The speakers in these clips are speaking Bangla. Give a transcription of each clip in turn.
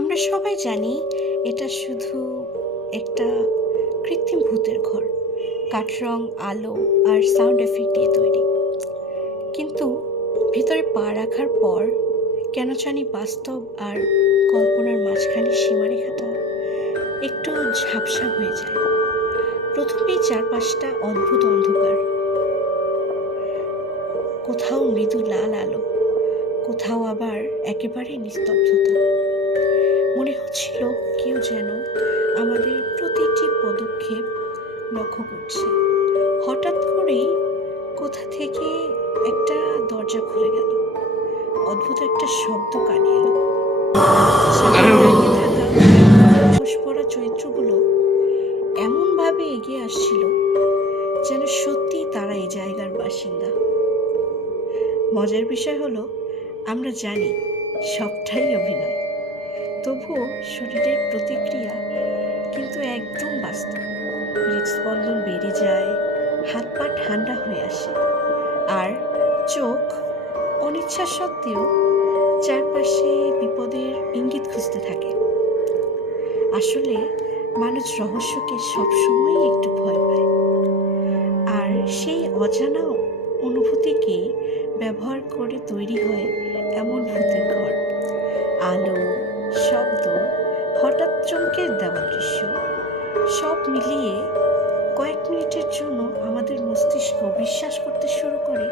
আমরা সবাই জানি এটা শুধু একটা কৃত্রিম ভূতের ঘর, কাঠরং, আলো আর সাউন্ড এফেক্ট দিয়ে তৈরি। কিন্তু ভিতরে পা রাখার পর কেন জানি বাস্তব আর কল্পনার মাঝখানে সীমারেখাটা একটু ঝাপসা হয়ে যায়। প্রথমেই চারপাশটা অদ্ভুত অন্ধকার, কোথাও মৃদু লাল আলো, কোথাও আবার একেবারে নিস্তব্ধতা। মনে হচ্ছিল কেউ যেন আমাদের প্রতিটি পদক্ষেপ লক্ষ্য করছে। হঠাৎ করেই কোথা থেকে একটা দরজা খুলে গেল, অদ্ভুত একটা শব্দ কানে এলো। সামনে দাঁড়িয়ে থাকা মুখোশ পরা চরিত্রগুলো এমনভাবে এগিয়ে আসছিল যেন সত্যিই তারা এই জায়গার বাসিন্দা। মজার বিষয় হলো, আমরা জানি সবটাই অভিনয়, তবুও শরীরের প্রতিক্রিয়া কিন্তু একদম বাস্তব। হৃদস্পন্দন বেড়ে যায়, হাত পা ঠান্ডা হয়ে আসে, আর চোখ অনিচ্ছা সত্ত্বেও চারপাশে বিপদের ইঙ্গিত খুঁজতে থাকে। আসলে মানুষ রহস্যকে সবসময়ই একটু ভয় পায়, আর সেই অজানা অনুভূতিকে ব্যবহার করে তৈরি হয় এমন ভূতের ঘর। আলো, শব্দ, হঠাৎ চমকে দেওয়া দৃশ্য, সব মিলিয়ে কয়েক মিনিটের জন্য আমাদের মস্তিষ্ক বিশ্বাস করতে শুরু করে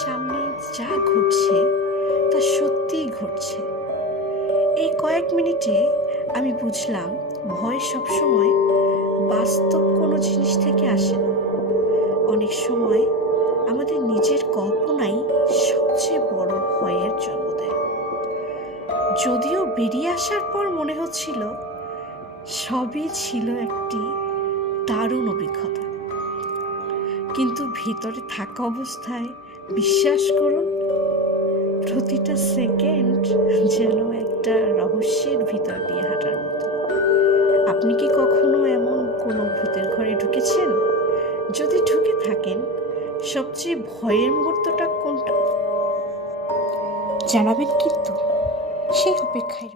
সামনে যা ঘটছে তা সত্যিই ঘটছে। এই কয়েক মিনিটে আমি বুঝলাম, ভয় সবসময় বাস্তব কোনো জিনিস থেকে আসে না। অনেক সময় আমাদের নিজের কল্পনাই সবচেয়ে বড় ভয়ের জন্ম দেয়। যদিও বেরিয়ে আসার পর মনে হচ্ছিল সবই ছিল একটি দারুণ অভিজ্ঞতা, কিন্তু ভিতরে থাকা অবস্থায় বিশ্বাস করুন, প্রতিটা সেকেন্ড যেন একটা রহস্যের ভিতর দিয়ে হাঁটার মতো। আপনি কি কখনো এমন কোনো ভূতের ঘরে ঢুকেছেন? যদি ঢুকে থাকেন, সবচেয়ে ভয়ের মুহূর্তটা কোনটা জানাবেন কিন্তু, সেই অপেক্ষায়